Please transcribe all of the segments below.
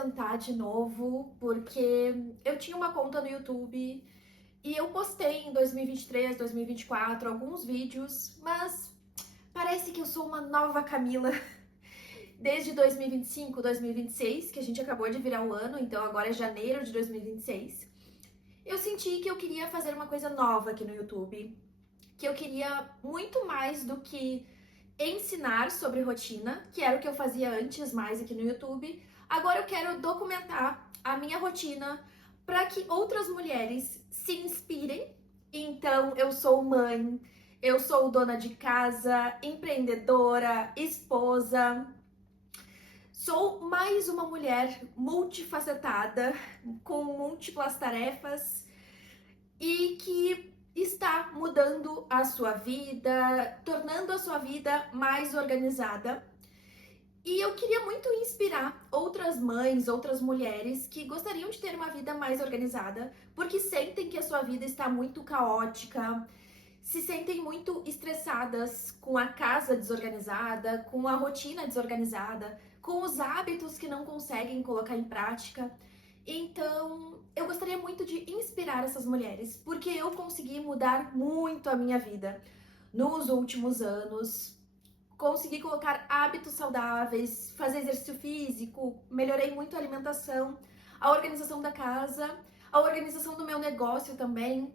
apresentar de novo, porque eu tinha uma conta no YouTube e eu postei em 2023, 2024 alguns vídeos, mas parece que eu sou uma nova Camila desde 2025, 2026, que a gente acabou de virar o ano, então agora é janeiro de 2026. Eu senti que eu queria fazer uma coisa nova aqui no YouTube, que eu queria muito mais do que ensinar sobre rotina, que era o que eu fazia antes mais aqui no YouTube. Agora eu quero documentar a minha rotina para que outras mulheres se inspirem. Então, eu sou mãe, eu sou dona de casa, empreendedora, esposa. Sou mais uma mulher multifacetada, com múltiplas tarefas e que está mudando a sua vida, tornando a sua vida mais organizada. E eu queria muito inspirar outras mães, outras mulheres que gostariam de ter uma vida mais organizada, porque sentem que a sua vida está muito caótica, se sentem muito estressadas com a casa desorganizada, com a rotina desorganizada, com os hábitos que não conseguem colocar em prática. Então, eu gostaria muito de inspirar essas mulheres, porque eu consegui mudar muito a minha vida nos últimos anos. Consegui colocar hábitos saudáveis, fazer exercício físico, melhorei muito a alimentação, a organização da casa, a organização do meu negócio também.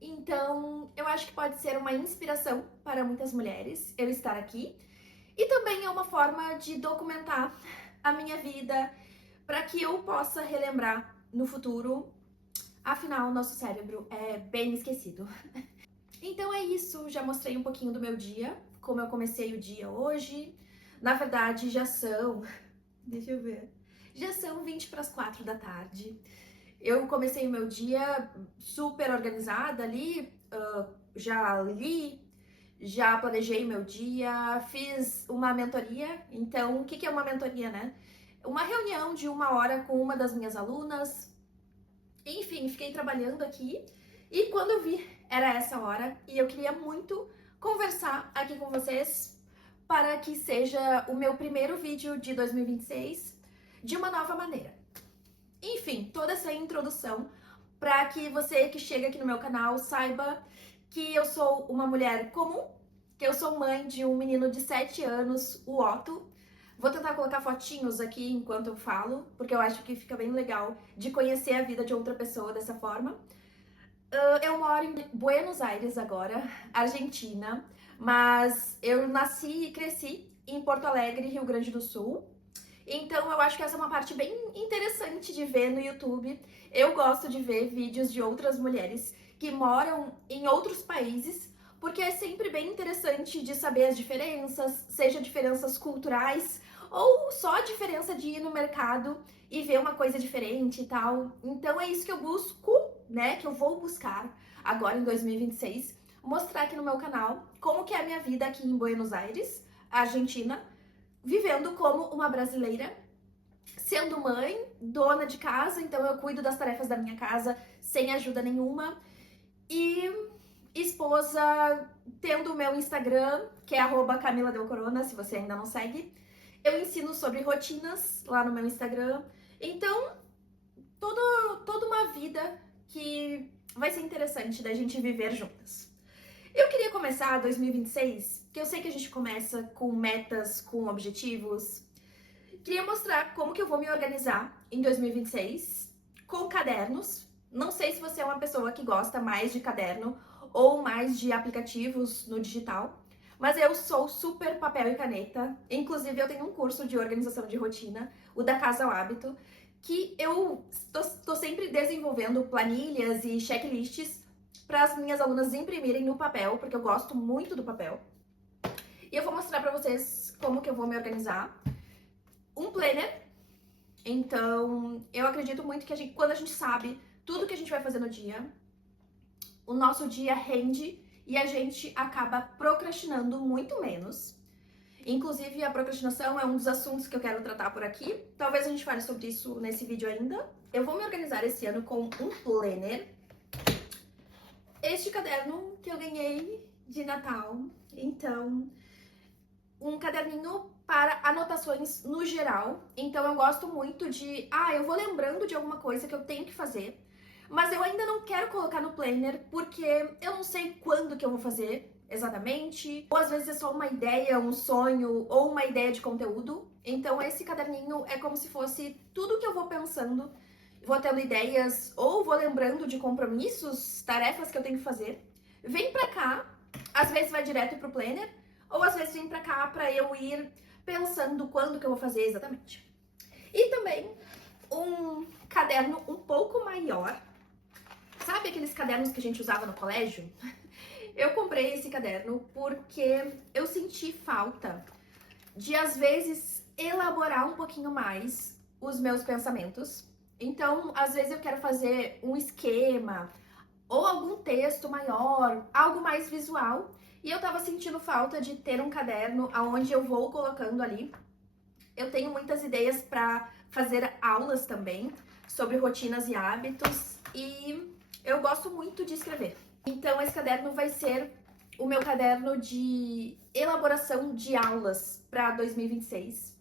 Então, eu acho que pode ser uma inspiração para muitas mulheres eu estar aqui. E também é uma forma de documentar a minha vida para que eu possa relembrar no futuro. Afinal, nosso cérebro é bem esquecido. Então é isso, já mostrei um pouquinho do meu dia, como eu comecei o dia hoje. Na verdade, deixa eu ver, já são 20 para as 4 da tarde. Eu comecei o meu dia super organizada ali, já li, já planejei meu dia, fiz uma mentoria. Então, o que é uma mentoria, né? Uma reunião de 1 hora com uma das minhas alunas. Enfim, fiquei trabalhando aqui e quando eu vi, era essa hora e eu queria muito conversar aqui com vocês para que seja o meu primeiro vídeo de 2026 de uma nova maneira. Enfim, toda essa introdução para que você que chega aqui no meu canal saiba que eu sou uma mulher comum, que eu sou mãe de um menino de 7 anos, o Otto. Vou tentar colocar fotinhos aqui enquanto eu falo, porque eu acho que fica bem legal de conhecer a vida de outra pessoa dessa forma. Eu moro em Buenos Aires agora, Argentina, mas eu nasci e cresci em Porto Alegre, Rio Grande do Sul. Então eu acho que essa é uma parte bem interessante de ver no YouTube. Eu gosto de ver vídeos de outras mulheres que moram em outros países, porque é sempre bem interessante de saber as diferenças, seja diferenças culturais ou só a diferença de ir no mercado e ver uma coisa diferente e tal. Então é isso que eu busco, né, que eu vou buscar agora em 2026, mostrar aqui no meu canal como que é a minha vida aqui em Buenos Aires, Argentina, vivendo como uma brasileira, sendo mãe, dona de casa, então eu cuido das tarefas da minha casa sem ajuda nenhuma, e esposa, tendo o meu Instagram, que é @CamilaDelCorona, se você ainda não segue. Eu ensino sobre rotinas lá no meu Instagram. Então, toda uma vida que vai ser interessante da gente viver juntas. Eu queria começar 2026, que eu sei que a gente começa com metas, com objetivos. Queria mostrar como que eu vou me organizar em 2026 com cadernos. Não sei se você é uma pessoa que gosta mais de caderno ou mais de aplicativos no digital, mas eu sou super papel e caneta. Inclusive, eu tenho um curso de organização de rotina, o da Casa ao Hábito, que eu tô sempre desenvolvendo planilhas e checklists para as minhas alunas imprimirem no papel, porque eu gosto muito do papel. E eu vou mostrar para vocês como que eu vou me organizar. Um planner. Então, eu acredito muito que quando a gente sabe tudo que a gente vai fazer no dia, o nosso dia rende e a gente acaba procrastinando muito menos. Inclusive, a procrastinação é um dos assuntos que eu quero tratar por aqui. Talvez a gente fale sobre isso nesse vídeo ainda. Eu vou me organizar esse ano com um planner. Este caderno que eu ganhei de Natal. Então, um caderninho para anotações no geral. Então eu gosto muito de, eu vou lembrando de alguma coisa que eu tenho que fazer, mas eu ainda não quero colocar no planner porque eu não sei quando que eu vou fazer exatamente, ou às vezes é só uma ideia, um sonho ou uma ideia de conteúdo. Então esse caderninho é como se fosse tudo que eu vou pensando, vou tendo ideias ou vou lembrando de compromissos, tarefas que eu tenho que fazer. Vem pra cá, às vezes vai direto pro planner, ou às vezes vem pra cá pra eu ir pensando quando que eu vou fazer exatamente. E também um caderno um pouco maior. Sabe aqueles cadernos que a gente usava no colégio? Eu comprei esse caderno porque eu senti falta de, às vezes, elaborar um pouquinho mais os meus pensamentos. Então, às vezes eu quero fazer um esquema ou algum texto maior, algo mais visual. E eu tava sentindo falta de ter um caderno onde eu vou colocando ali. Eu tenho muitas ideias para fazer aulas também sobre rotinas e hábitos e eu gosto muito de escrever. Então esse caderno vai ser o meu caderno de elaboração de aulas para 2026.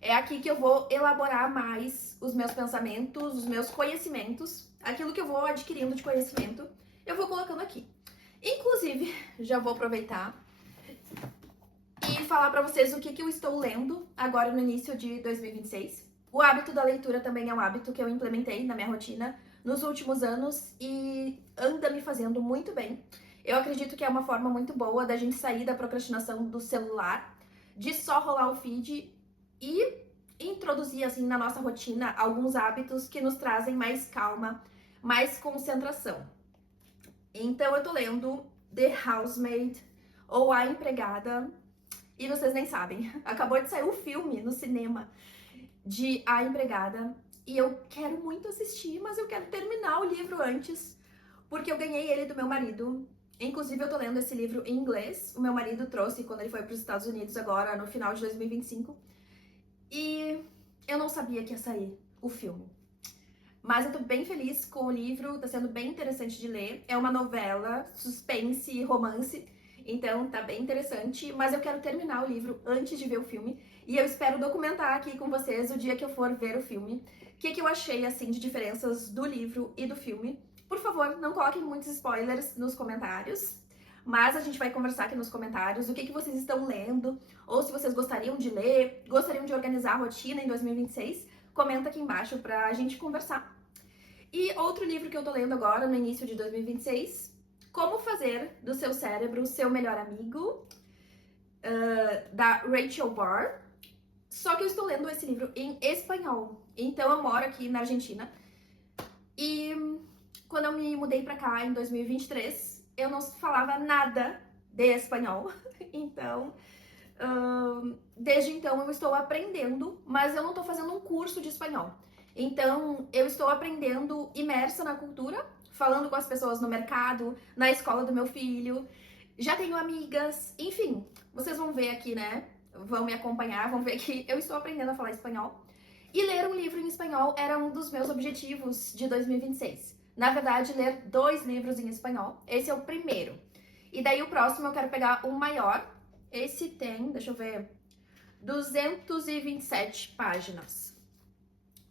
É aqui que eu vou elaborar mais os meus pensamentos, os meus conhecimentos, aquilo que eu vou adquirindo de conhecimento, eu vou colocando aqui. Inclusive, já vou aproveitar e falar para vocês o que eu estou lendo agora no início de 2026. O hábito da leitura também é um hábito que eu implementei na minha rotina nos últimos anos e anda me fazendo muito bem. Eu acredito que é uma forma muito boa da gente sair da procrastinação do celular, de só rolar o feed e introduzir assim na nossa rotina alguns hábitos que nos trazem mais calma, mais concentração. Então eu tô lendo The Housemaid ou A Empregada e vocês nem sabem, acabou de sair o filme no cinema de A Empregada e eu quero muito assistir, mas eu quero terminar o livro antes, porque eu ganhei ele do meu marido. Inclusive eu tô lendo esse livro em inglês, o meu marido trouxe quando ele foi para os Estados Unidos agora no final de 2025 e eu não sabia que ia sair o filme. Mas eu tô bem feliz com o livro, tá sendo bem interessante de ler. É uma novela, suspense e romance, então tá bem interessante. Mas eu quero terminar o livro antes de ver o filme. E eu espero documentar aqui com vocês o dia que eu for ver o filme. O que eu achei, assim, de diferenças do livro e do filme. Por favor, não coloquem muitos spoilers nos comentários. Mas a gente vai conversar aqui nos comentários o que vocês estão lendo. Ou se vocês gostariam de ler, gostariam de organizar a rotina em 2026. Comenta aqui embaixo pra gente conversar. E outro livro que eu tô lendo agora, no início de 2026, Como Fazer do Seu Cérebro o Seu Melhor Amigo, da Rachel Barr. Só que eu estou lendo esse livro em espanhol. Então eu moro aqui na Argentina. E quando eu me mudei pra cá em 2023, eu não falava nada de espanhol. Então, desde então eu estou aprendendo, mas eu não tô fazendo um curso de espanhol. Então, eu estou aprendendo imersa na cultura, falando com as pessoas no mercado, na escola do meu filho. Já tenho amigas, enfim, vocês vão ver aqui, né? Vão me acompanhar, vão ver que eu estou aprendendo a falar espanhol. E ler um livro em espanhol era um dos meus objetivos de 2026. Na verdade, ler 2 livros em espanhol. Esse é o primeiro. E daí o próximo eu quero pegar um maior. Esse tem, deixa eu ver, 227 páginas.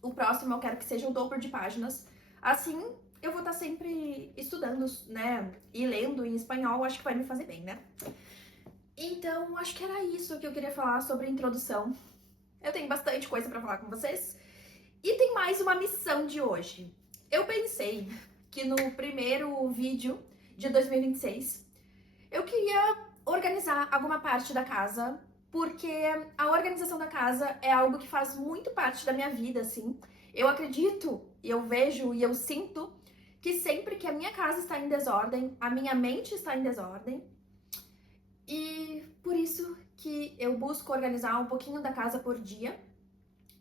O próximo eu quero que seja o dobro de páginas. Assim, eu vou estar sempre estudando, né? E lendo em espanhol, acho que vai me fazer bem, né? Então, acho que era isso que eu queria falar sobre a introdução. Eu tenho bastante coisa pra falar com vocês. E tem mais uma missão de hoje. Eu pensei que no primeiro vídeo de 2026, eu queria organizar alguma parte da casa, porque a organização da casa é algo que faz muito parte da minha vida, assim. Eu acredito, e eu vejo e eu sinto que sempre que a minha casa está em desordem, a minha mente está em desordem. E por isso que eu busco organizar um pouquinho da casa por dia.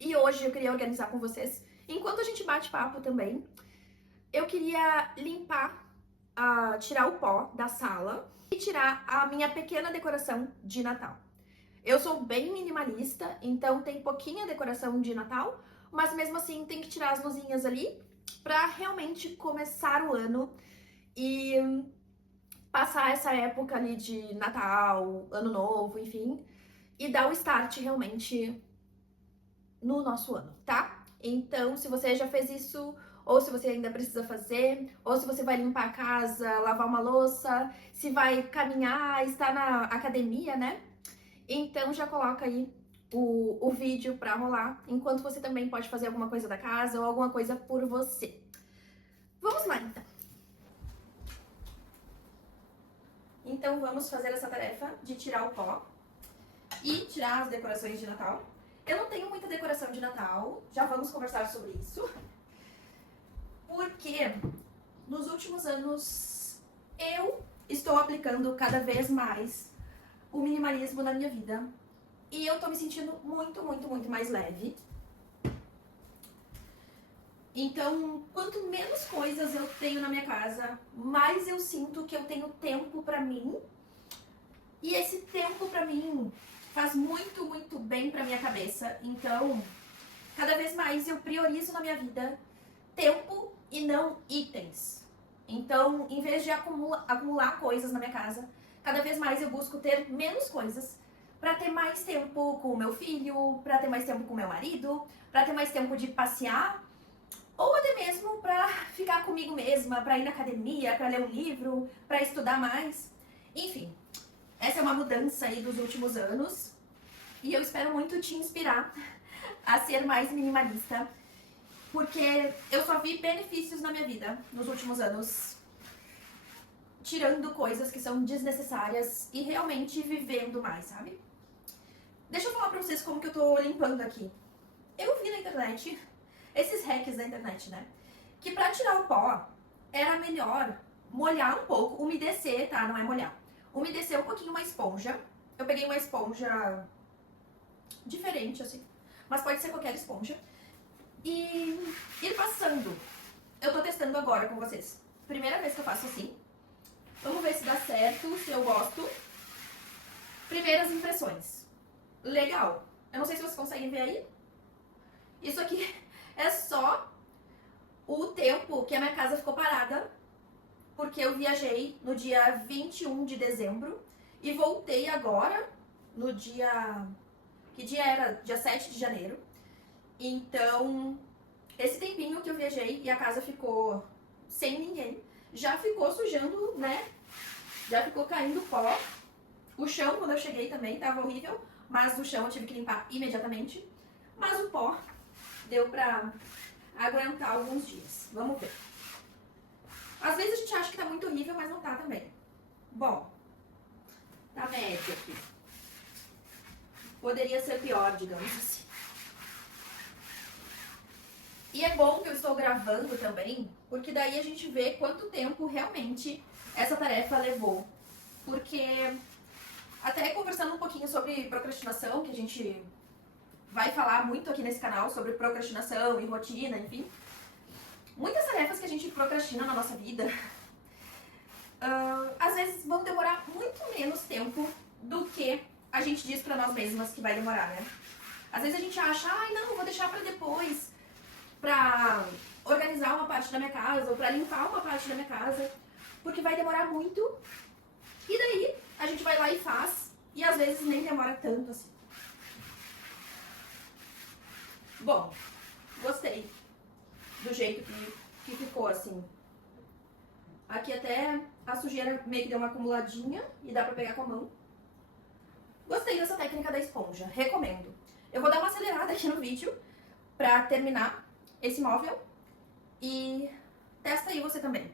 E hoje eu queria organizar com vocês, enquanto a gente bate papo também, eu queria limpar, tirar o pó da sala e tirar a minha pequena decoração de Natal. Eu sou bem minimalista, então tem pouquinha decoração de Natal, mas mesmo assim tem que tirar as luzinhas ali pra realmente começar o ano e passar essa época ali de Natal, Ano Novo, enfim, e dar o start realmente no nosso ano, tá? Então, se você já fez isso, ou se você ainda precisa fazer, ou se você vai limpar a casa, lavar uma louça, se vai caminhar, estar na academia, né? Então já coloca aí o vídeo pra rolar, enquanto você também pode fazer alguma coisa da casa ou alguma coisa por você. Vamos lá, então. Então vamos fazer essa tarefa de tirar o pó e tirar as decorações de Natal. Eu não tenho muita decoração de Natal, já vamos conversar sobre isso. Porque nos últimos anos eu estou aplicando cada vez mais o minimalismo na minha vida. E eu tô me sentindo muito, muito, muito mais leve. Então, quanto menos coisas eu tenho na minha casa, mais eu sinto que eu tenho tempo pra mim. E esse tempo pra mim faz muito, muito bem pra minha cabeça. Então, cada vez mais eu priorizo na minha vida tempo e não itens. Então, em vez de acumular coisas na minha casa, cada vez mais eu busco ter menos coisas para ter mais tempo com o meu filho, para ter mais tempo com o meu marido, para ter mais tempo de passear, ou até mesmo para ficar comigo mesma, para ir na academia, para ler um livro, para estudar mais. Enfim, essa é uma mudança aí dos últimos anos e eu espero muito te inspirar a ser mais minimalista, porque eu só vi benefícios na minha vida nos últimos anos, tirando coisas que são desnecessárias e realmente vivendo mais, sabe? Deixa eu falar pra vocês como que eu tô limpando aqui. Eu vi na internet, esses hacks da internet, né? Que pra tirar o pó, era melhor molhar um pouco, umedecer, tá? Não é molhar. Umedecer um pouquinho uma esponja. Eu peguei uma esponja diferente, assim, mas pode ser qualquer esponja. E ir passando. Eu tô testando agora com vocês. Primeira vez que eu faço assim. Vamos ver se dá certo, se eu gosto. Primeiras impressões. Legal. Eu não sei se vocês conseguem ver aí. Isso aqui é só o tempo que a minha casa ficou parada, porque eu viajei no dia 21 de dezembro e voltei agora no dia... Que dia era? Dia 7 de janeiro. Então, esse tempinho que eu viajei e a casa ficou sem ninguém, já ficou sujando, né? Já ficou caindo pó. O chão, quando eu cheguei também, tava horrível, mas o chão eu tive que limpar imediatamente. Mas o pó deu pra aguentar alguns dias. Vamos ver. Às vezes a gente acha que tá muito horrível, mas não tá também. Bom, tá médio aqui. Poderia ser pior, digamos assim. E é bom que eu estou gravando também, porque daí a gente vê quanto tempo realmente essa tarefa levou. Porque até conversando um pouquinho sobre procrastinação, que a gente vai falar muito aqui nesse canal sobre procrastinação e rotina, enfim. Muitas tarefas que a gente procrastina na nossa vida, às vezes vão demorar muito menos tempo do que a gente diz pra nós mesmas que vai demorar, né? Às vezes a gente acha, ai não, vou deixar pra depois, pra organizar uma parte da minha casa, ou pra limpar uma parte da minha casa, porque vai demorar muito. E daí a gente vai lá e faz, e às vezes nem demora tanto assim. Bom, gostei do jeito que ficou assim. Aqui até a sujeira meio que deu uma acumuladinha e dá pra pegar com a mão. Gostei dessa técnica da esponja, recomendo. Eu vou dar uma acelerada aqui no vídeo pra terminar esse móvel e testa aí você também.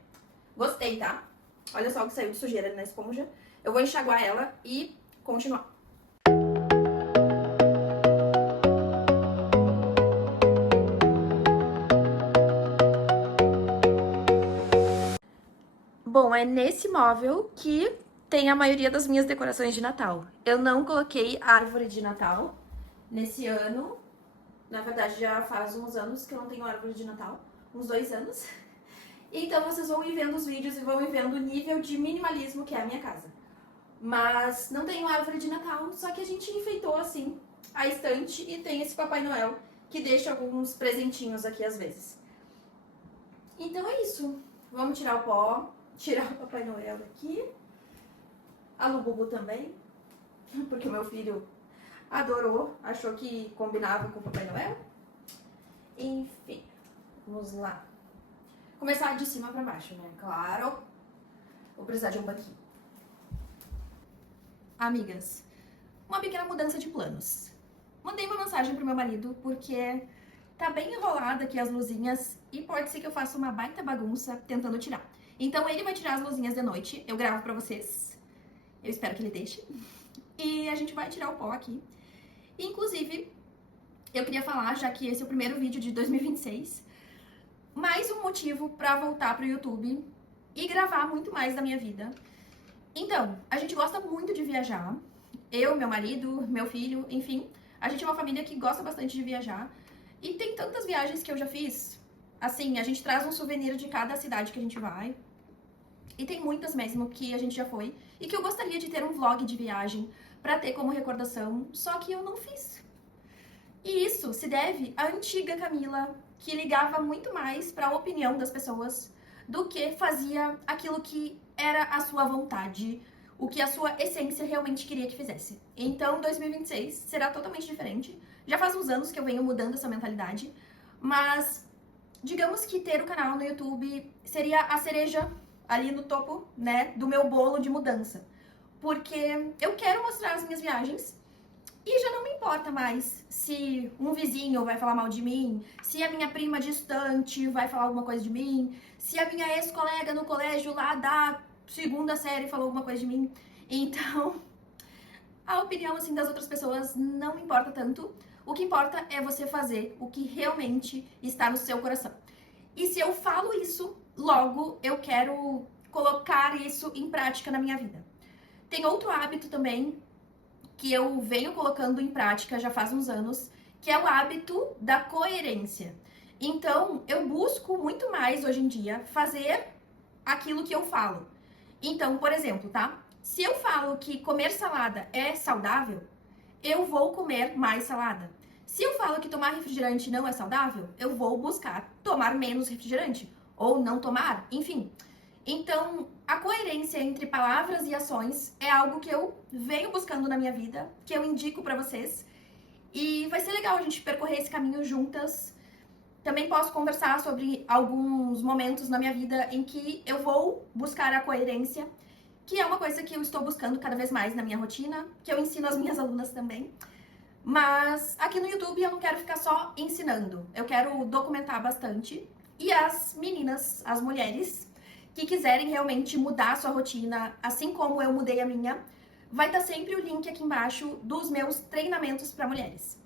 Gostei, tá? Olha só o que saiu de sujeira na esponja. Eu vou enxaguar ela e continuar. Bom, é nesse móvel que tem a maioria das minhas decorações de Natal. Eu não coloquei árvore de Natal nesse ano. Na verdade, já faz uns anos que eu não tenho árvore de Natal. Uns 2 anos. Então vocês vão ir vendo os vídeos e vão ir vendo o nível de minimalismo que é a minha casa. Mas não tenho árvore de Natal, só que a gente enfeitou assim a estante e tem esse Papai Noel que deixa alguns presentinhos aqui às vezes. Então é isso. Vamos tirar o pó, tirar o Papai Noel aqui. A Lububu também, porque o meu filho adorou, achou que combinava com o Papai Noel. Enfim, vamos lá. Começar de cima pra baixo, né? Claro. Vou precisar de um banquinho. Amigas, uma pequena mudança de planos. Mandei uma mensagem pro meu marido porque tá bem enrolada aqui as luzinhas e pode ser que eu faça uma baita bagunça tentando tirar. Então ele vai tirar as luzinhas de noite, eu gravo pra vocês. Eu espero que ele deixe. E a gente vai tirar o pó aqui. Inclusive, eu queria falar, já que esse é o primeiro vídeo de 2026, mais um motivo pra voltar pro YouTube e gravar muito mais da minha vida. Então, a gente gosta muito de viajar. Eu, meu marido, meu filho, enfim. A gente é uma família que gosta bastante de viajar. E tem tantas viagens que eu já fiz. Assim, a gente traz um souvenir de cada cidade que a gente vai. E tem muitas mesmo que a gente já foi. E que eu gostaria de ter um vlog de viagem pra ter como recordação. Só que eu não fiz. E isso se deve à antiga Camila, que ligava muito mais pra opinião das pessoas do que fazia aquilo que era a sua vontade, o que a sua essência realmente queria que fizesse. Então, 2026 será totalmente diferente. Já faz uns anos que eu venho mudando essa mentalidade, mas digamos que ter o canal no YouTube seria a cereja ali no topo, né, do meu bolo de mudança. Porque eu quero mostrar as minhas viagens e já não me importa mais se um vizinho vai falar mal de mim, se a minha prima distante vai falar alguma coisa de mim, se a minha ex-colega no colégio lá da segunda série falou alguma coisa de mim. Então, a opinião assim das outras pessoas não me importa tanto. O que importa é você fazer o que realmente está no seu coração. E se eu falo isso, logo eu quero colocar isso em prática na minha vida. Tem outro hábito também que eu venho colocando em prática já faz uns anos, que é o hábito da coerência. Então, eu busco muito mais hoje em dia fazer aquilo que eu falo. Então, por exemplo, tá? Se eu falo que comer salada é saudável, eu vou comer mais salada. Se eu falo que tomar refrigerante não é saudável, eu vou buscar tomar menos refrigerante ou não tomar, enfim. Então, a coerência entre palavras e ações é algo que eu venho buscando na minha vida, que eu indico pra vocês. E vai ser legal a gente percorrer esse caminho juntas. Também posso conversar sobre alguns momentos na minha vida em que eu vou buscar a coerência, que é uma coisa que eu estou buscando cada vez mais na minha rotina, que eu ensino às minhas alunas também. Mas aqui no YouTube eu não quero ficar só ensinando, eu quero documentar bastante. E as meninas, as mulheres que quiserem realmente mudar a sua rotina, assim como eu mudei a minha, vai estar sempre o link aqui embaixo dos meus treinamentos para mulheres.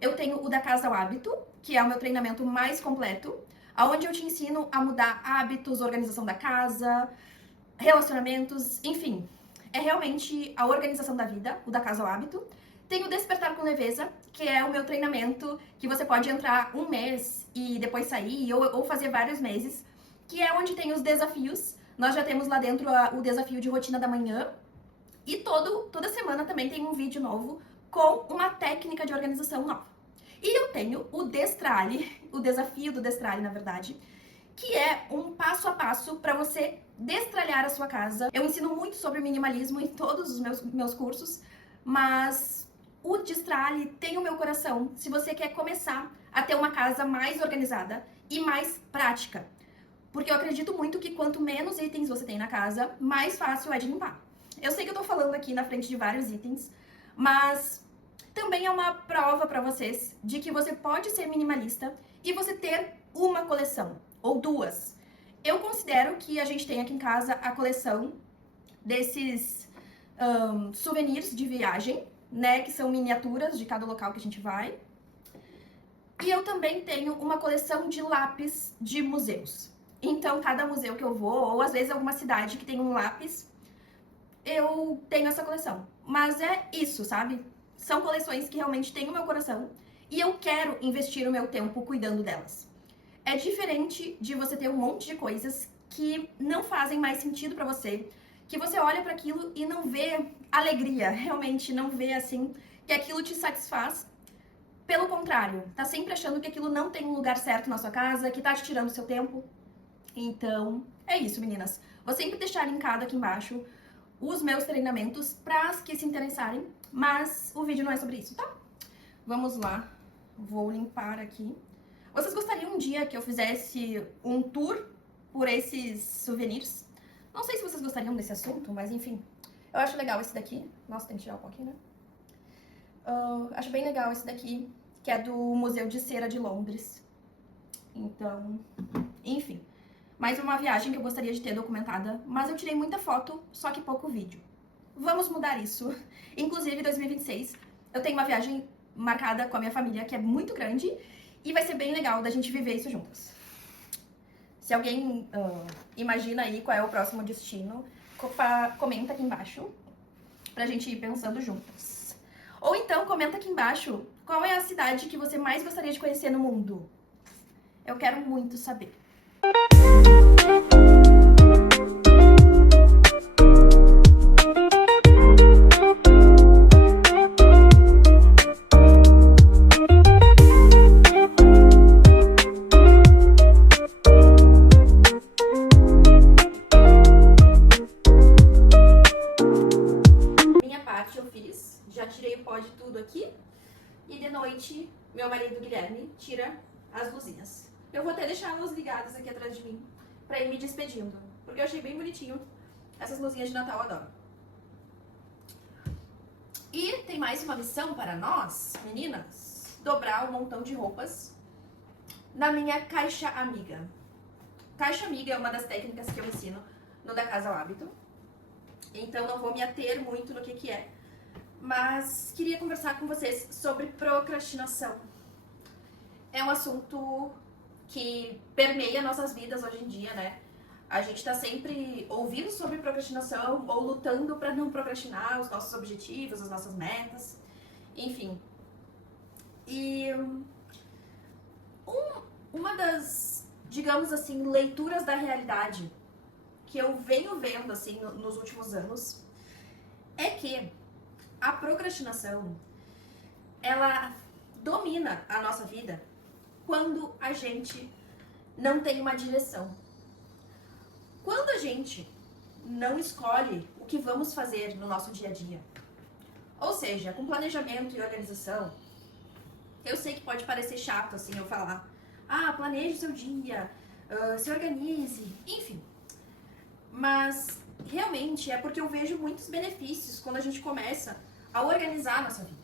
Eu tenho o da Casa ao Hábito, que é o meu treinamento mais completo, onde eu te ensino a mudar hábitos, organização da casa, relacionamentos, enfim. É realmente a organização da vida, o da Casa ao Hábito. Tem o Despertar com Leveza, que é o meu treinamento, que você pode entrar um mês e depois sair, ou fazer vários meses, que é onde tem os desafios. Nós já temos lá dentro o desafio de rotina da manhã. E toda semana também tem um vídeo novo com uma técnica de organização nova. E eu tenho o Destralhe, o desafio do Destralhe, na verdade, que é um passo a passo para você destralhar a sua casa. Eu ensino muito sobre minimalismo em todos os meus cursos, mas o Destralhe tem o meu coração se você quer começar a ter uma casa mais organizada e mais prática. Porque eu acredito muito que quanto menos itens você tem na casa, mais fácil é de limpar. Eu sei que eu tô falando aqui na frente de vários itens, mas também é uma prova pra vocês de que você pode ser minimalista e você ter uma coleção, ou duas. Eu considero que a gente tem aqui em casa a coleção desses souvenirs de viagem, né, que são miniaturas de cada local que a gente vai. E eu também tenho uma coleção de lápis de museus. Então, cada museu que eu vou, ou às vezes alguma cidade que tem um lápis, eu tenho essa coleção. Mas é isso, sabe? São coleções que realmente têm o meu coração e eu quero investir o meu tempo cuidando delas. É diferente de você ter um monte de coisas que não fazem mais sentido pra você, que você olha para aquilo e não vê alegria, realmente não vê assim que aquilo te satisfaz. Pelo contrário, tá sempre achando que aquilo não tem um lugar certo na sua casa, que tá te tirando o seu tempo. Então, é isso, meninas. Vou sempre deixar linkado aqui embaixo os meus treinamentos para as que se interessarem, mas o vídeo não é sobre isso, tá? Vamos lá, vou limpar aqui. Vocês gostariam um dia que eu fizesse um tour por esses souvenirs? Não sei se vocês gostariam desse assunto, mas enfim. Eu acho legal esse daqui. Nossa, tem que tirar um pouquinho, né? Acho bem legal esse daqui, que é do Museu de Cera de Londres. Então, enfim. Mais uma viagem que eu gostaria de ter documentada, mas eu tirei muita foto, só que pouco vídeo. Vamos mudar isso. Inclusive, 2026, eu tenho uma viagem marcada com a minha família, que é muito grande, e vai ser bem legal da gente viver isso juntas. Se alguém imagina aí qual é o próximo destino, comenta aqui embaixo pra gente ir pensando juntas. Ou então comenta aqui embaixo qual é a cidade que você mais gostaria de conhecer no mundo. Eu quero muito saber. Já tirei o pó de tudo aqui. E de noite, meu marido Guilherme tira as luzinhas. Eu vou até deixar elas ligadas aqui atrás de mim pra ir me despedindo, porque eu achei bem bonitinho essas luzinhas de Natal, eu adoro. E tem mais uma missão para nós, meninas: dobrar um montão de roupas na minha caixa amiga. Caixa amiga é uma das técnicas que eu ensino no Da Casa ao Hábito, então não vou me ater muito no que é. Mas queria conversar com vocês sobre procrastinação. É um assunto que permeia nossas vidas hoje em dia, né? A gente tá sempre ouvindo sobre procrastinação ou lutando para não procrastinar os nossos objetivos, as nossas metas, enfim. E uma das, digamos assim, leituras da realidade que eu venho vendo assim nos últimos anos é que a procrastinação, ela domina a nossa vida quando a gente não tem uma direção. Quando a gente não escolhe o que vamos fazer no nosso dia a dia, ou seja, com planejamento e organização, eu sei que pode parecer chato assim eu falar, planeje seu dia, se organize, enfim, mas realmente é porque eu vejo muitos benefícios quando a gente começa a organizar a nossa vida.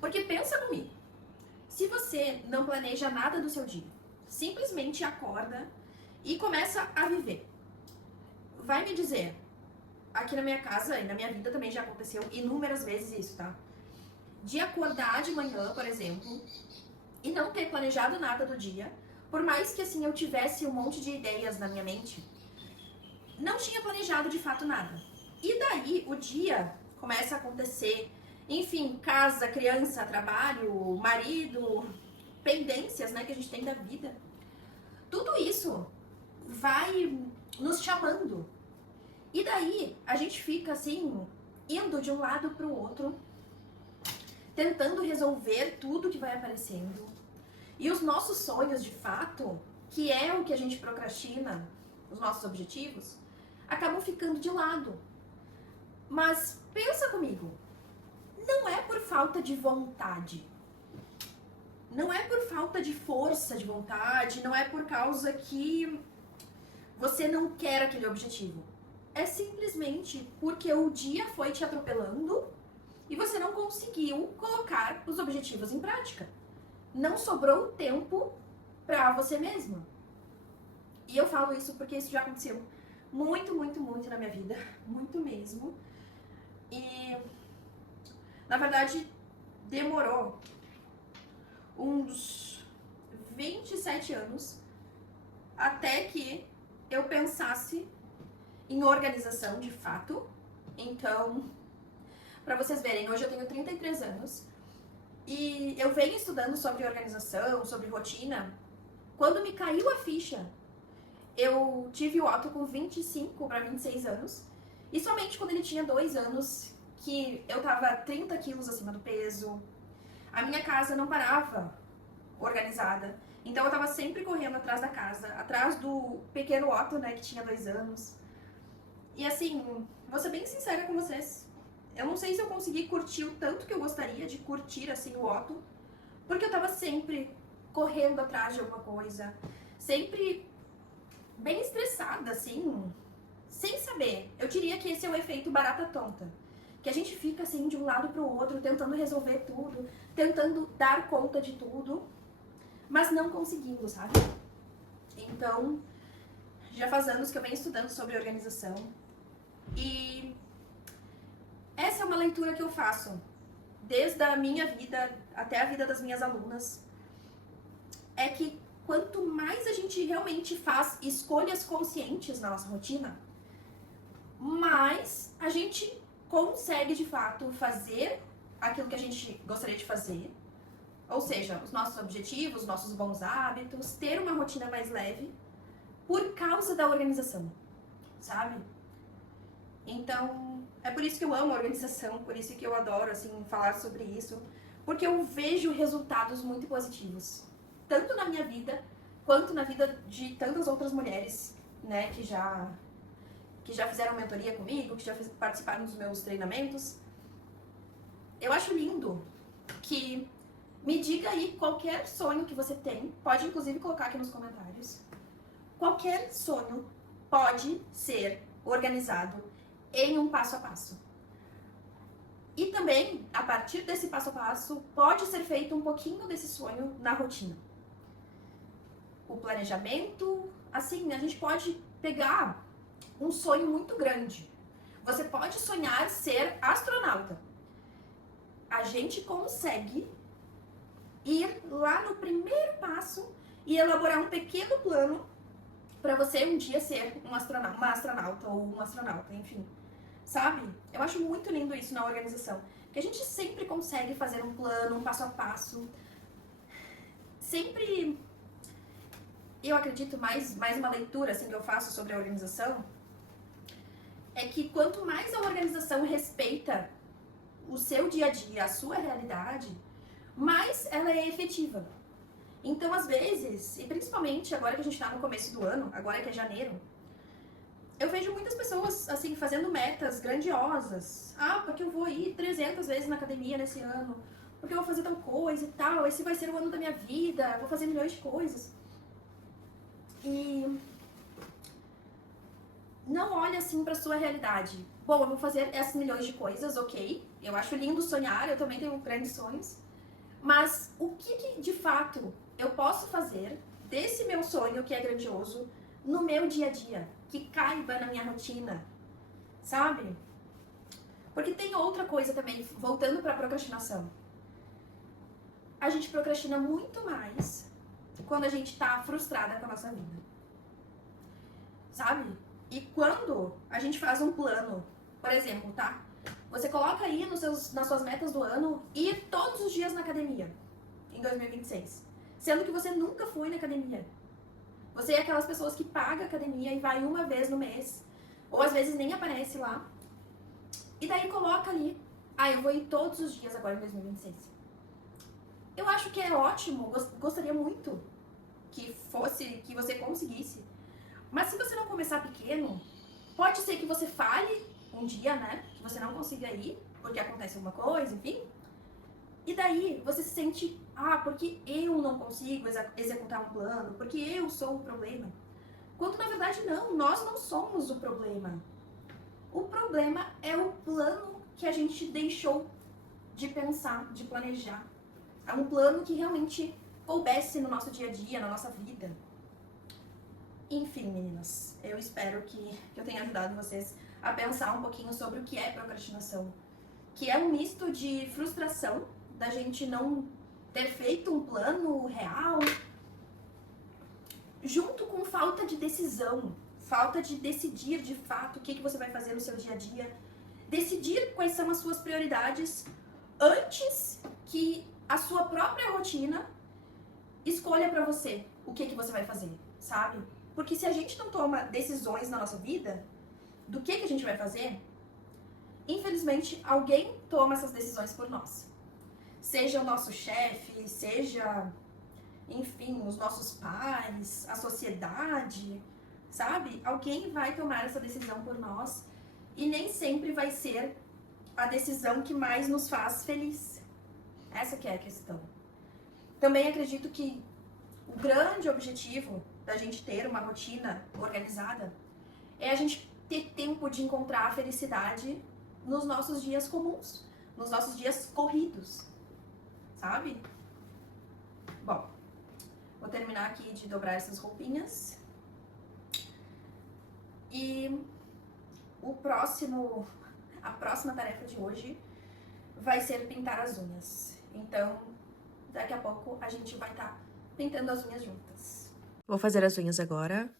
Porque pensa comigo, se você não planeja nada do seu dia, simplesmente acorda e começa a viver, vai me dizer, aqui na minha casa e na minha vida também já aconteceu inúmeras vezes isso, tá? De acordar de manhã, por exemplo, e não ter planejado nada do dia, por mais que assim eu tivesse um monte de ideias na minha mente, não tinha planejado de fato nada. E daí o dia começa a acontecer, enfim, casa, criança, trabalho, marido, pendências, né, que a gente tem da vida. Tudo isso vai nos chamando. E daí a gente fica assim, indo de um lado para o outro, tentando resolver tudo que vai aparecendo. E os nossos sonhos, de fato, que é o que a gente procrastina, os nossos objetivos, acabam ficando de lado. Mas pensa comigo, não é por falta de vontade, não é por falta de força de vontade, não é por causa que você não quer aquele objetivo. É simplesmente porque o dia foi te atropelando e você não conseguiu colocar os objetivos em prática. Não sobrou tempo para você mesmo. E eu falo isso porque isso já aconteceu muito, muito, muito na minha vida, muito mesmo. E, na verdade, demorou uns 27 anos até que eu pensasse em organização de fato. Então, pra vocês verem, hoje eu tenho 33 anos e eu venho estudando sobre organização, sobre rotina. Quando me caiu a ficha, eu tive o Otto com 25 para 26 anos. E somente quando ele tinha 2 anos, que eu tava 30 quilos acima do peso, a minha casa não parava organizada. Então eu tava sempre correndo atrás da casa, atrás do pequeno Otto, né, que tinha 2 anos. E assim, vou ser bem sincera com vocês. Eu não sei se eu consegui curtir o tanto que eu gostaria de curtir, assim, o Otto. Porque eu tava sempre correndo atrás de alguma coisa. Sempre bem estressada, assim, sem saber. Eu diria que esse é o efeito barata tonta. Que a gente fica, assim, de um lado pro outro, tentando resolver tudo, tentando dar conta de tudo, mas não conseguindo, sabe? Então, já faz anos que eu venho estudando sobre organização. E essa é uma leitura que eu faço desde a minha vida até a vida das minhas alunas. É que quanto mais a gente realmente faz escolhas conscientes na nossa rotina, mais a gente consegue de fato fazer aquilo que a gente gostaria de fazer. Ou seja, os nossos objetivos, os nossos bons hábitos, ter uma rotina mais leve por causa da organização, sabe? Então, é por isso que eu amo a organização, por isso que eu adoro, assim, falar sobre isso, porque eu vejo resultados muito positivos, tanto na minha vida, quanto na vida de tantas outras mulheres, né, que já fizeram mentoria comigo, que já participaram dos meus treinamentos. Eu acho lindo que me diga aí qualquer sonho que você tem, pode inclusive colocar aqui nos comentários. Qualquer sonho pode ser organizado em um passo a passo. E também, a partir desse passo a passo, pode ser feito um pouquinho desse sonho na rotina. O planejamento, assim, a gente pode pegar um sonho muito grande. Você pode sonhar ser astronauta. A gente consegue ir lá no primeiro passo e elaborar um pequeno plano para você um dia ser uma astronauta ou um astronauta, enfim. Sabe? Eu acho muito lindo isso na organização. Que a gente sempre consegue fazer um plano, um passo a passo. Sempre, eu acredito, mais uma leitura assim, que eu faço sobre a organização, é que quanto mais a organização respeita o seu dia a dia, a sua realidade, mais ela é efetiva. Então, às vezes, e principalmente agora que a gente está no começo do ano, agora que é janeiro, eu vejo muitas pessoas, assim, fazendo metas grandiosas. Ah, porque eu vou ir 300 vezes na academia nesse ano, porque eu vou fazer tal coisa e tal, esse vai ser o ano da minha vida, vou fazer milhões de coisas. E não olha, assim, pra sua realidade. Bom, eu vou fazer essas milhões de coisas, ok. Eu acho lindo sonhar, eu também tenho grandes sonhos. Mas o que de fato eu posso fazer desse meu sonho que é grandioso no meu dia a dia, que caiba na minha rotina, sabe? Porque tem outra coisa também, voltando pra procrastinação. A gente procrastina muito mais quando a gente tá frustrada com a nossa vida, sabe? E quando a gente faz um plano, por exemplo, tá? Você coloca aí nas suas metas do ano ir todos os dias na academia em 2026. Sendo que você nunca foi na academia. Você é aquelas pessoas que paga a academia e vai uma vez no mês. Ou às vezes nem aparece lá. E daí coloca ali, eu vou ir todos os dias agora em 2026. Eu acho que é ótimo, gostaria muito que você conseguisse. Mas se você não começar pequeno, pode ser que você falhe um dia, né? Que você não consiga ir, porque acontece alguma coisa, enfim. E daí você se sente, porque eu não consigo executar um plano, porque eu sou o problema. Quando na verdade não, nós não somos o problema. O problema é o plano que a gente deixou de pensar, de planejar. É um plano que realmente coubesse no nosso dia a dia, na nossa vida. Enfim, meninas, eu espero que eu tenha ajudado vocês a pensar um pouquinho sobre o que é procrastinação. Que é um misto de frustração, da gente não ter feito um plano real, junto com falta de decisão, falta de decidir de fato o que você vai fazer no seu dia a dia, decidir quais são as suas prioridades antes que a sua própria rotina escolha pra você o que você vai fazer, sabe? Porque se a gente não toma decisões na nossa vida, do que a gente vai fazer, infelizmente alguém toma essas decisões por nós. Seja o nosso chefe, seja, enfim, os nossos pais, a sociedade, sabe? Alguém vai tomar essa decisão por nós e nem sempre vai ser a decisão que mais nos faz feliz. Essa que é a questão. Também acredito que o grande objetivo da gente ter uma rotina organizada é a gente ter tempo de encontrar a felicidade nos nossos dias comuns, nos nossos dias corridos, sabe? Bom, vou terminar aqui de dobrar essas roupinhas. E a próxima tarefa de hoje vai ser pintar as unhas. Então, daqui a pouco a gente vai estar pintando as unhas juntas. Vou fazer as unhas agora.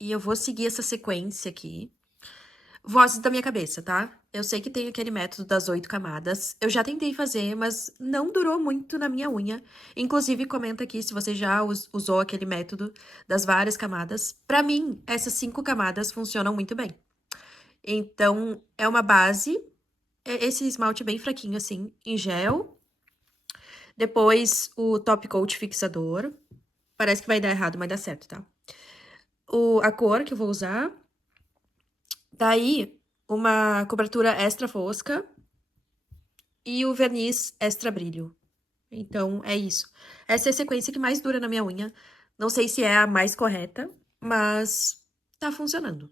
E eu vou seguir essa sequência aqui. Vozes da minha cabeça, tá? Eu sei que tem aquele método das 8 camadas. Eu já tentei fazer, mas não durou muito na minha unha. Inclusive, comenta aqui se você já usou aquele método das várias camadas. Pra mim, essas 5 camadas funcionam muito bem. Então, é uma base. Esse esmalte bem fraquinho, assim, em gel. Depois, o top coat fixador. Parece que vai dar errado, mas dá certo, tá? A cor que eu vou usar. Daí, uma cobertura extra fosca. E o verniz extra brilho. Então, é isso. Essa é a sequência que mais dura na minha unha. Não sei se é a mais correta, mas tá funcionando.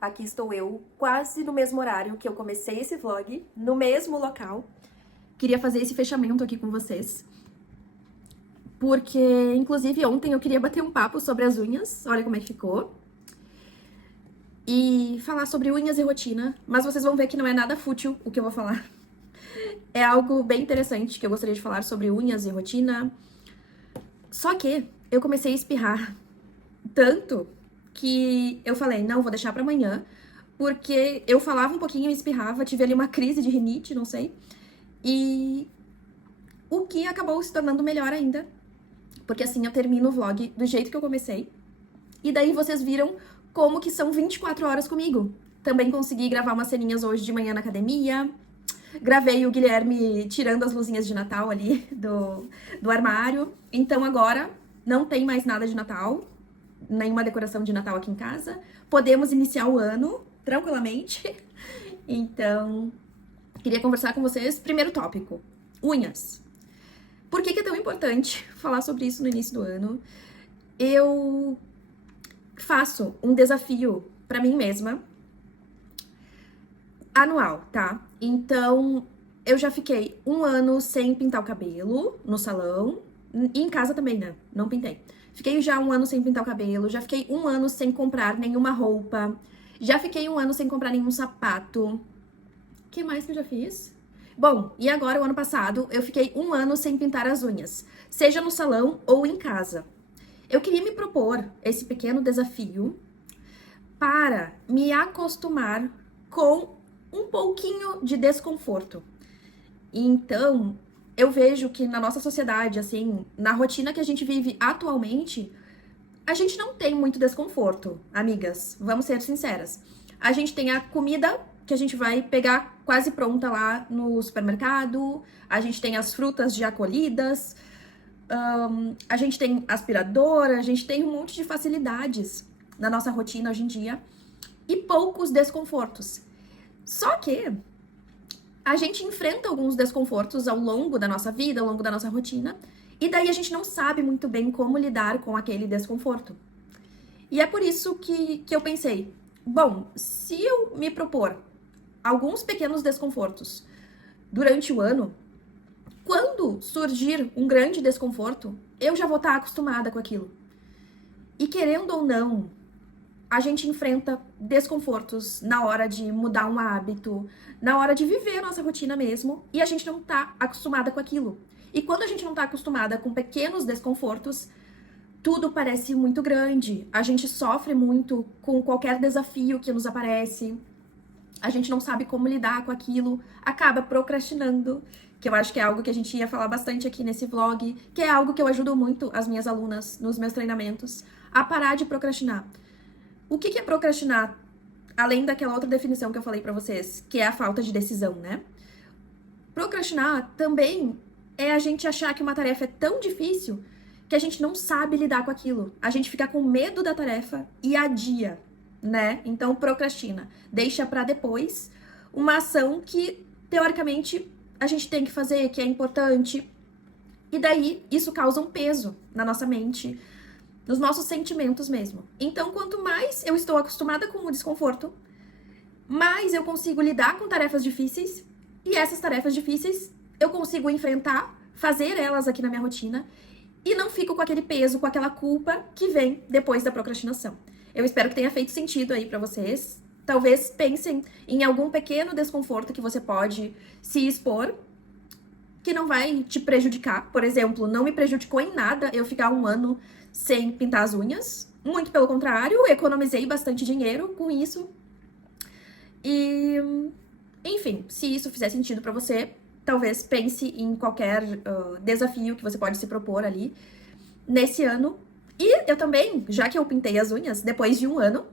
Aqui estou eu, quase no mesmo horário que eu comecei esse vlog, no mesmo local. Queria fazer esse fechamento aqui com vocês. Porque, inclusive, ontem eu queria bater um papo sobre as unhas, olha como é que ficou. E falar sobre unhas e rotina, mas vocês vão ver que não é nada fútil o que eu vou falar. É algo bem interessante que eu gostaria de falar sobre unhas e rotina. Só que eu comecei a espirrar tanto que eu falei, não, vou deixar pra amanhã, porque eu falava um pouquinho e espirrava, tive ali uma crise de rinite, não sei, e o que acabou se tornando melhor ainda, porque assim eu termino o vlog do jeito que eu comecei, e daí vocês viram como que são 24 horas comigo. Também consegui gravar umas ceninhas hoje de manhã na academia, gravei o Guilherme tirando as luzinhas de Natal ali do armário, então agora não tem mais nada de Natal, nenhuma decoração de Natal aqui em casa. Podemos iniciar o ano tranquilamente. Então, queria conversar com vocês. Primeiro tópico, unhas. Por que é tão importante falar sobre isso no início do ano? Eu faço um desafio pra mim mesma anual, tá? Então, eu já fiquei 1 ano sem pintar o cabelo no salão. E em casa também, né? Não pintei. Fiquei já 1 ano sem pintar o cabelo. Já fiquei 1 ano sem comprar nenhuma roupa. Já fiquei 1 ano sem comprar nenhum sapato. O que mais que eu já fiz? Bom, e agora, o ano passado, eu fiquei 1 ano sem pintar as unhas. Seja no salão ou em casa. Eu queria me propor esse pequeno desafio para me acostumar com um pouquinho de desconforto. Então, eu vejo que na nossa sociedade, assim, na rotina que a gente vive atualmente, a gente não tem muito desconforto, amigas. Vamos ser sinceras. A gente tem a comida que a gente vai pegar quase pronta lá no supermercado, a gente tem as frutas já colhidas, a gente tem aspiradora, a gente tem um monte de facilidades na nossa rotina hoje em dia e poucos desconfortos. Só que a gente enfrenta alguns desconfortos ao longo da nossa vida, ao longo da nossa rotina, e daí a gente não sabe muito bem como lidar com aquele desconforto. E é por isso que eu pensei, bom, se eu me propor alguns pequenos desconfortos durante o ano, quando surgir um grande desconforto, eu já vou estar acostumada com aquilo. E querendo ou não, a gente enfrenta desconfortos na hora de mudar um hábito, na hora de viver a nossa rotina mesmo, e a gente não tá acostumada com aquilo. E quando a gente não tá acostumada com pequenos desconfortos, tudo parece muito grande. A gente sofre muito com qualquer desafio que nos aparece. A gente não sabe como lidar com aquilo, acaba procrastinando, que eu acho que é algo que a gente ia falar bastante aqui nesse vlog, que é algo que eu ajudo muito as minhas alunas nos meus treinamentos, a parar de procrastinar. O que é procrastinar? Além daquela outra definição que eu falei pra vocês, que é a falta de decisão, né? Procrastinar também é a gente achar que uma tarefa é tão difícil que a gente não sabe lidar com aquilo. A gente fica com medo da tarefa e adia, né? Então procrastina. Deixa pra depois uma ação que, teoricamente, a gente tem que fazer, que é importante. E daí isso causa um peso na nossa mente, nos nossos sentimentos mesmo. Então, quanto mais eu estou acostumada com o desconforto, mais eu consigo lidar com tarefas difíceis, e essas tarefas difíceis eu consigo enfrentar, fazer elas aqui na minha rotina, e não fico com aquele peso, com aquela culpa que vem depois da procrastinação. Eu espero que tenha feito sentido aí pra vocês. Talvez pensem em algum pequeno desconforto que você pode se expor, que não vai te prejudicar. Por exemplo, não me prejudicou em nada eu ficar 1 ano sem pintar as unhas. Muito pelo contrário, economizei bastante dinheiro com isso. E, enfim, se isso fizer sentido pra você, talvez pense em qualquer desafio que você pode se propor ali nesse ano. E eu também, já que eu pintei as unhas, depois de 1 ano,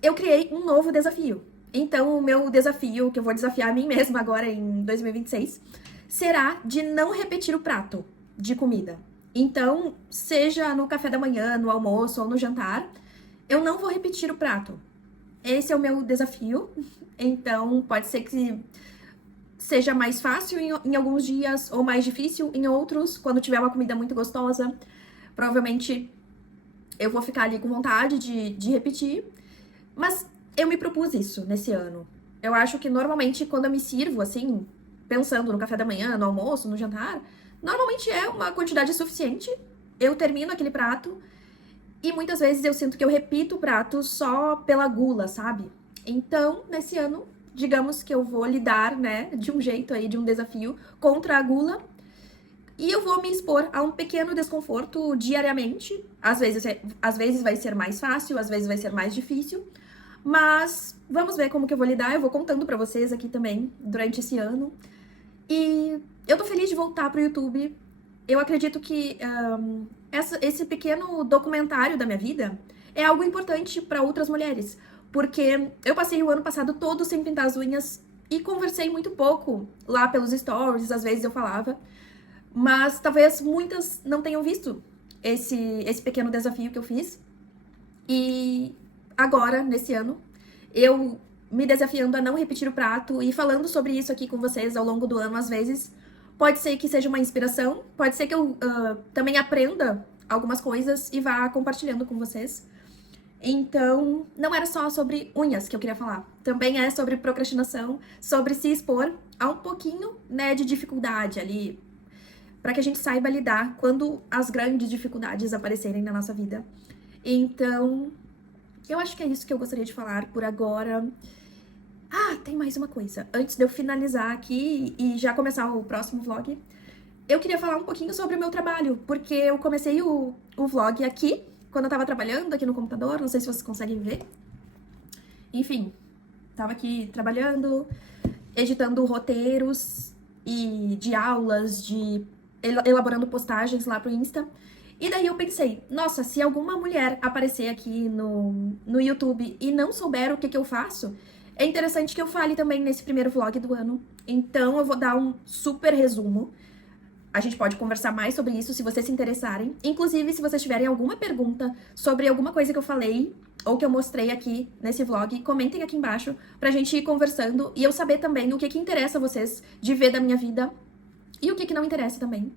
eu criei um novo desafio. Então, o meu desafio, que eu vou desafiar a mim mesma agora em 2026, será de não repetir o prato de comida. Então, seja no café da manhã, no almoço ou no jantar, eu não vou repetir o prato. Esse é o meu desafio. Então, pode ser que seja mais fácil em alguns dias ou mais difícil em outros, quando tiver uma comida muito gostosa. Provavelmente eu vou ficar ali com vontade de repetir, mas eu me propus isso nesse ano. Eu acho que normalmente quando eu me sirvo, assim, pensando no café da manhã, no almoço, no jantar, normalmente é uma quantidade suficiente. Eu termino aquele prato e muitas vezes eu sinto que eu repito o prato só pela gula, sabe? Então, nesse ano, digamos que eu vou lidar, né, de um jeito aí, de um desafio contra a gula. E eu vou me expor a um pequeno desconforto diariamente. Às vezes vai ser mais fácil, às vezes vai ser mais difícil. Mas vamos ver como que eu vou lidar. Eu vou contando pra vocês aqui também durante esse ano. E eu tô feliz de voltar pro YouTube. Eu acredito que esse pequeno documentário da minha vida é algo importante pra outras mulheres. Porque eu passei o ano passado todo sem pintar as unhas e conversei muito pouco lá pelos stories, às vezes eu falava. Mas talvez muitas não tenham visto esse pequeno desafio que eu fiz. E agora, nesse ano, eu me desafiando a não repetir o prato e falando sobre isso aqui com vocês ao longo do ano, às vezes, pode ser que seja uma inspiração, pode ser que eu também aprenda algumas coisas e vá compartilhando com vocês. Então, não era só sobre unhas que eu queria falar. Também é sobre procrastinação, sobre se expor a um pouquinho, né, de dificuldade ali, para que a gente saiba lidar quando as grandes dificuldades aparecerem na nossa vida. Então, eu acho que é isso que eu gostaria de falar por agora. Ah, tem mais uma coisa. Antes de eu finalizar aqui e já começar o próximo vlog, eu queria falar um pouquinho sobre o meu trabalho, porque eu comecei o vlog aqui, quando eu tava trabalhando aqui no computador, não sei se vocês conseguem ver. Enfim, tava aqui trabalhando, editando roteiros e de aulas, elaborando postagens lá pro Insta. E daí eu pensei, nossa, se alguma mulher aparecer aqui no YouTube e não souber o que eu faço, é interessante que eu fale também nesse primeiro vlog do ano. Então eu vou dar um super resumo. A gente pode conversar mais sobre isso se vocês se interessarem. Inclusive, se vocês tiverem alguma pergunta sobre alguma coisa que eu falei ou que eu mostrei aqui nesse vlog, comentem aqui embaixo pra gente ir conversando e eu saber também o que interessa vocês de ver da minha vida e o que não interessa também.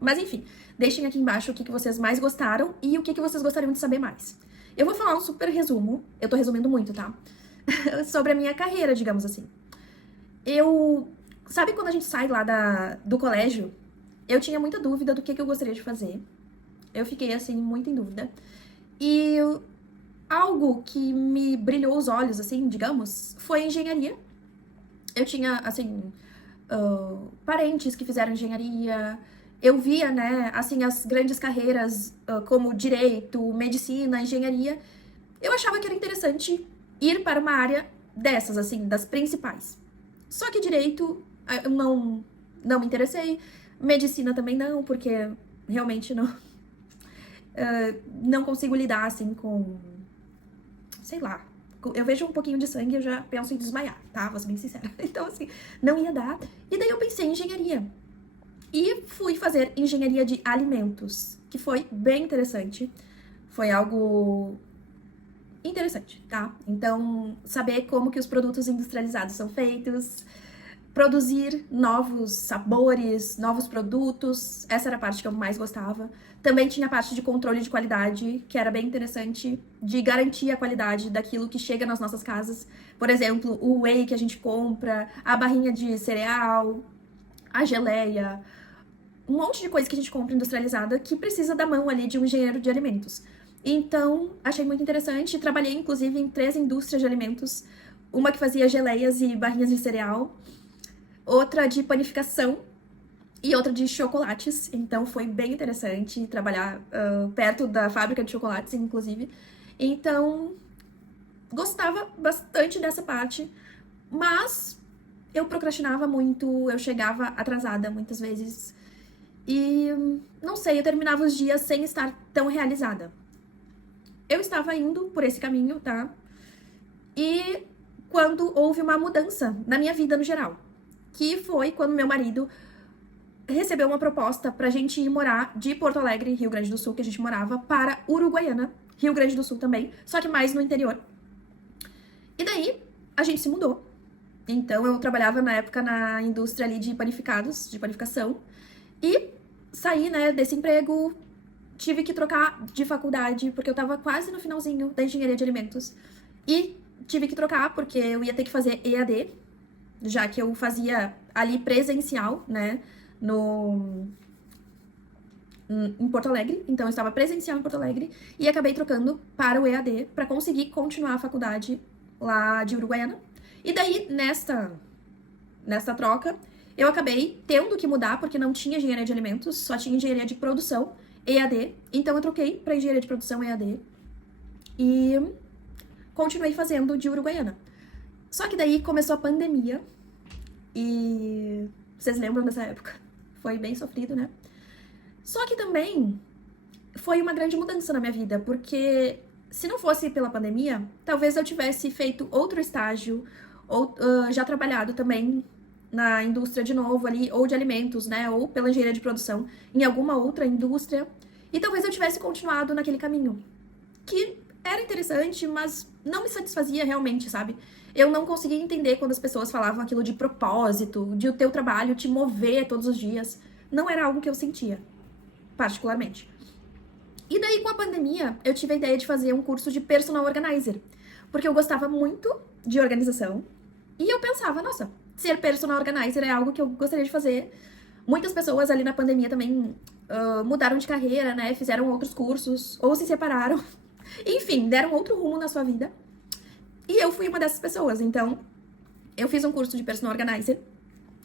Mas enfim, deixem aqui embaixo o que vocês mais gostaram e o que vocês gostariam de saber mais. Eu vou falar um super resumo, eu tô resumindo muito, tá? Sobre a minha carreira, digamos assim. Sabe quando a gente sai lá do colégio? Eu tinha muita dúvida do que eu gostaria de fazer. Eu fiquei, assim, muito em dúvida. E algo que me brilhou os olhos, assim, digamos, foi a engenharia. Eu tinha, assim, parentes que fizeram engenharia. Eu via, né, assim, as grandes carreiras como direito, medicina, engenharia. Eu achava que era interessante ir para uma área dessas, assim, das principais. Só que direito, eu não me interessei. Medicina também não, porque realmente não consigo lidar, assim, com... Sei lá. Eu vejo um pouquinho de sangue e eu já penso em desmaiar, tá? Vou ser bem sincera. Então, assim, não ia dar. E daí eu pensei em engenharia. E fui fazer engenharia de alimentos, que foi bem interessante. Foi algo interessante, tá? Então, saber como que os produtos industrializados são feitos, produzir novos sabores, novos produtos, essa era a parte que eu mais gostava. Também tinha a parte de controle de qualidade, que era bem interessante, de garantir a qualidade daquilo que chega nas nossas casas. Por exemplo, o whey que a gente compra, a barrinha de cereal, a geleia, um monte de coisa que a gente compra industrializada que precisa da mão ali de um engenheiro de alimentos. Então, achei muito interessante. Trabalhei, inclusive, em 3 indústrias de alimentos. Uma que fazia geleias e barrinhas de cereal, outra de panificação e outra de chocolates. Então, foi bem interessante trabalhar perto da fábrica de chocolates, inclusive. Então, gostava bastante dessa parte, mas eu procrastinava muito, eu chegava atrasada muitas vezes. E, não sei, eu terminava os dias sem estar tão realizada. Eu estava indo por esse caminho, tá? E quando houve uma mudança na minha vida no geral, que foi quando meu marido recebeu uma proposta pra gente ir morar de Porto Alegre, Rio Grande do Sul, que a gente morava, para Uruguaiana, Rio Grande do Sul também, só que mais no interior. E daí, a gente se mudou. Então, eu trabalhava na época na indústria ali de panificados, de panificação, e saí, né, desse emprego. Tive que trocar de faculdade, porque eu tava quase no finalzinho da engenharia de alimentos. E tive que trocar, porque eu ia ter que fazer EAD, já que eu fazia ali presencial, né, em Porto Alegre. Então, eu estava presencial em Porto Alegre e acabei trocando para o EAD para conseguir continuar a faculdade lá de Uruguaiana. E daí, nesta troca, eu acabei tendo que mudar, porque não tinha engenharia de alimentos, só tinha engenharia de produção, EAD. Então, eu troquei para engenharia de produção EAD e continuei fazendo de Uruguaiana. Só que daí começou a pandemia e vocês lembram dessa época? Foi bem sofrido, né? Só que também foi uma grande mudança na minha vida, porque se não fosse pela pandemia, talvez eu tivesse feito outro estágio ou já trabalhado também na indústria de novo ali, ou de alimentos, né, ou pela engenharia de produção, em alguma outra indústria, e talvez eu tivesse continuado naquele caminho, que era interessante, mas não me satisfazia realmente, sabe? Eu não conseguia entender quando as pessoas falavam aquilo de propósito, de o teu trabalho te mover todos os dias. Não era algo que eu sentia, particularmente. E daí, com a pandemia, eu tive a ideia de fazer um curso de personal organizer, porque eu gostava muito de organização e eu pensava, nossa, ser personal organizer é algo que eu gostaria de fazer. Muitas pessoas ali na pandemia também mudaram de carreira, né? Fizeram outros cursos ou se separaram. Enfim, deram outro rumo na sua vida. E eu fui uma dessas pessoas. Então, eu fiz um curso de personal organizer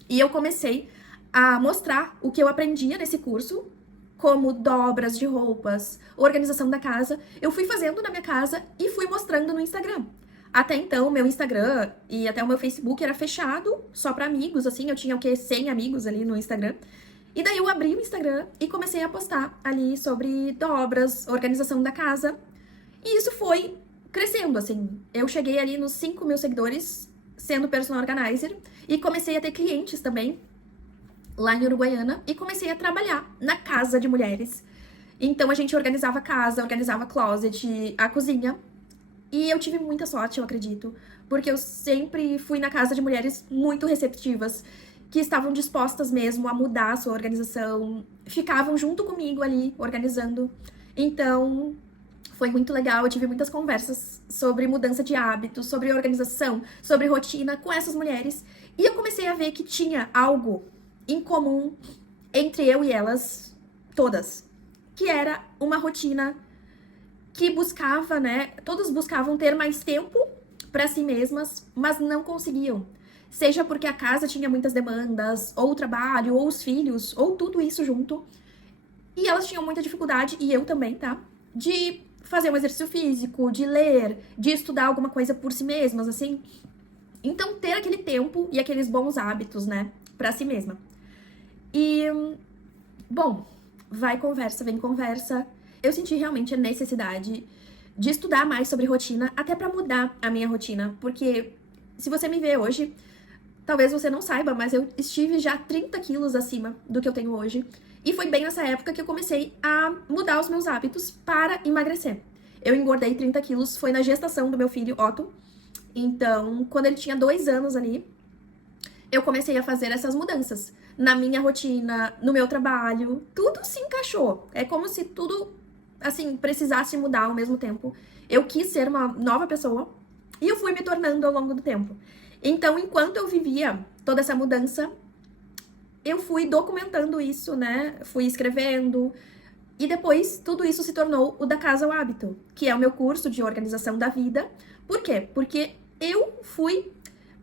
e eu comecei a mostrar o que eu aprendia nesse curso, como dobras de roupas, organização da casa. Eu fui fazendo na minha casa e fui mostrando no Instagram. Até então, meu Instagram e até o meu Facebook era fechado, só pra amigos, assim. Eu tinha, 100 amigos ali no Instagram. E daí eu abri o Instagram e comecei a postar ali sobre dobras, organização da casa. E isso foi crescendo, assim. Eu cheguei ali nos 5 mil seguidores, sendo personal organizer. E comecei a ter clientes também, lá em Uruguaiana. E comecei a trabalhar na casa de mulheres. Então a gente organizava a casa, organizava closet, a cozinha. E eu tive muita sorte, eu acredito, porque eu sempre fui na casa de mulheres muito receptivas, que estavam dispostas mesmo a mudar a sua organização, ficavam junto comigo ali, organizando. Então, foi muito legal, eu tive muitas conversas sobre mudança de hábitos, sobre organização, sobre rotina com essas mulheres. E eu comecei a ver que tinha algo em comum entre eu e elas, todas, que era uma rotina que buscava, né? Todas buscavam ter mais tempo para si mesmas, mas não conseguiam. Seja porque a casa tinha muitas demandas, ou o trabalho, ou os filhos, ou tudo isso junto. E elas tinham muita dificuldade, e eu também, tá? De fazer um exercício físico, de ler, de estudar alguma coisa por si mesmas, assim. Então, ter aquele tempo e aqueles bons hábitos, né? Pra si mesma. E, bom, vai conversa, vem conversa. Eu senti realmente a necessidade de estudar mais sobre rotina, até pra mudar a minha rotina. Porque se você me vê hoje, talvez você não saiba, mas eu estive já 30 quilos acima do que eu tenho hoje. E foi bem nessa época que eu comecei a mudar os meus hábitos para emagrecer. Eu engordei 30 quilos, foi na gestação do meu filho, Otto. Então, quando ele tinha 2 anos ali, eu comecei a fazer essas mudanças. Na minha rotina, no meu trabalho, tudo se encaixou. É como se tudo, assim, precisasse mudar ao mesmo tempo. Eu quis ser uma nova pessoa e eu fui me tornando ao longo do tempo. Então, enquanto eu vivia toda essa mudança, eu fui documentando isso, né? Fui escrevendo. E depois, tudo isso se tornou o Da Casa ao Hábito, que é o meu curso de organização da vida. Por quê? Porque eu fui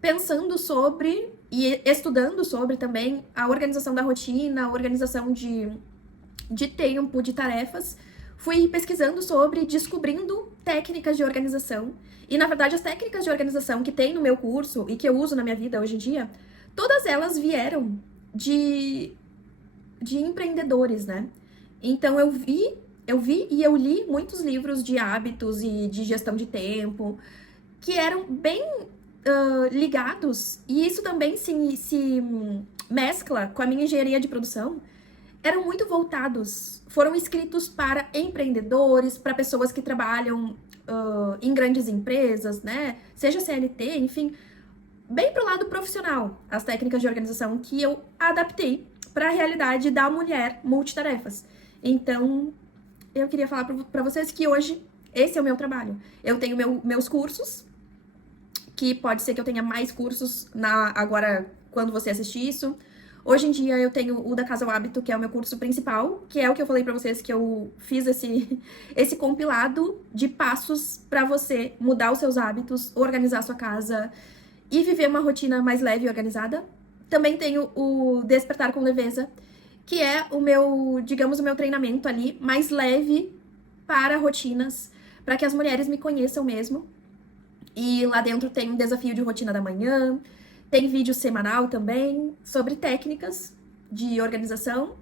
pensando sobre e estudando sobre também a organização da rotina, a organização de tempo, de tarefas. Fui pesquisando sobre, descobrindo técnicas de organização. E, na verdade, as técnicas de organização que tem no meu curso e que eu uso na minha vida hoje em dia, todas elas vieram de empreendedores, né? Então, eu vi e eu li muitos livros de hábitos e de gestão de tempo que eram bem ligados, e isso também se mescla com a minha engenharia de produção, eram muito voltados, foram escritos para empreendedores, para pessoas que trabalham em grandes empresas, né? Seja CLT, enfim, bem pro lado profissional, as técnicas de organização que eu adaptei para a realidade da mulher multitarefas. Então, eu queria falar para vocês que hoje esse é o meu trabalho. Eu tenho meus cursos, que pode ser que eu tenha mais cursos agora quando você assistir isso. Hoje em dia eu tenho o Da Casa ao Hábito, que é o meu curso principal, que é o que eu falei pra vocês, que eu fiz esse compilado de passos pra você mudar os seus hábitos, organizar a sua casa e viver uma rotina mais leve e organizada. Também tenho o Despertar com Leveza, que é o meu, digamos, o meu treinamento ali mais leve para rotinas, para que as mulheres me conheçam mesmo. E lá dentro tem um desafio de rotina da manhã, tem vídeo semanal também sobre técnicas de organização.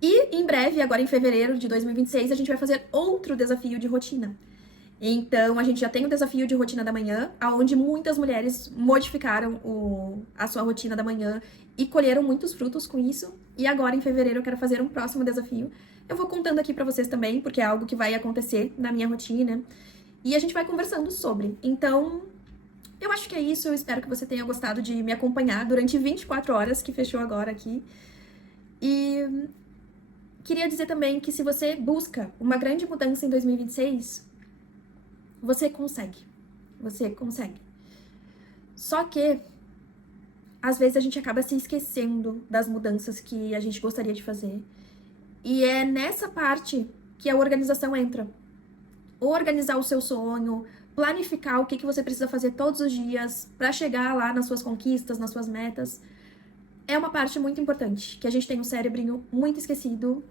E em breve, agora em fevereiro de 2026, a gente vai fazer outro desafio de rotina. Então, a gente já tem o desafio de rotina da manhã, onde muitas mulheres modificaram a sua rotina da manhã e colheram muitos frutos com isso. E agora, em fevereiro, eu quero fazer um próximo desafio. Eu vou contando aqui pra vocês também, porque é algo que vai acontecer na minha rotina. E a gente vai conversando sobre. Então, eu acho que é isso. Eu espero que você tenha gostado de me acompanhar durante 24 horas, que fechou agora aqui. E queria dizer também que se você busca uma grande mudança em 2026, você consegue. Você consegue. Só que, às vezes, a gente acaba se esquecendo das mudanças que a gente gostaria de fazer. E é nessa parte que a organização entra. Organizar o seu sonho, planificar o que você precisa fazer todos os dias para chegar lá nas suas conquistas, nas suas metas. É uma parte muito importante, que a gente tem um cérebro muito esquecido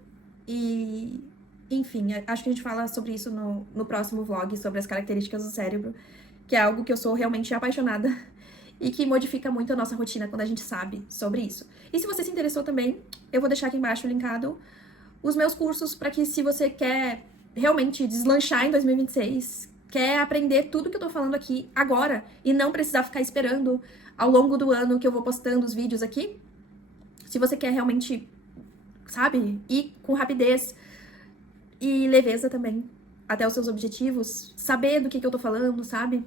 e, enfim, acho que a gente fala sobre isso no próximo vlog, sobre as características do cérebro, que é algo que eu sou realmente apaixonada e que modifica muito a nossa rotina quando a gente sabe sobre isso. E se você se interessou também, eu vou deixar aqui embaixo linkado os meus cursos para que, se você quer realmente deslanchar em 2026, quer aprender tudo que eu tô falando aqui agora e não precisar ficar esperando ao longo do ano que eu vou postando os vídeos aqui, se você quer realmente, sabe, ir com rapidez e leveza também até os seus objetivos, saber do que eu tô falando, sabe?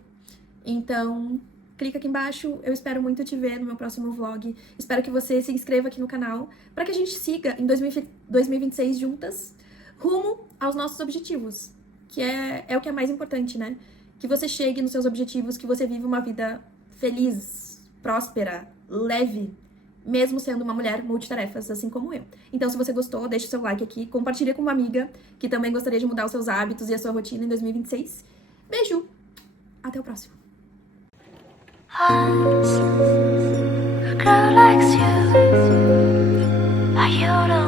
Então, clica aqui embaixo, eu espero muito te ver no meu próximo vlog. Espero que você se inscreva aqui no canal para que a gente siga em 2026 juntas, rumo aos nossos objetivos, que é o que é mais importante, né? Que você chegue nos seus objetivos, que você viva uma vida feliz, próspera, leve, mesmo sendo uma mulher multitarefas, assim como eu. Então, se você gostou, deixa o seu like aqui, compartilha com uma amiga que também gostaria de mudar os seus hábitos e a sua rotina em 2026. Beijo! Até o próximo! A girl likes you, but you don't.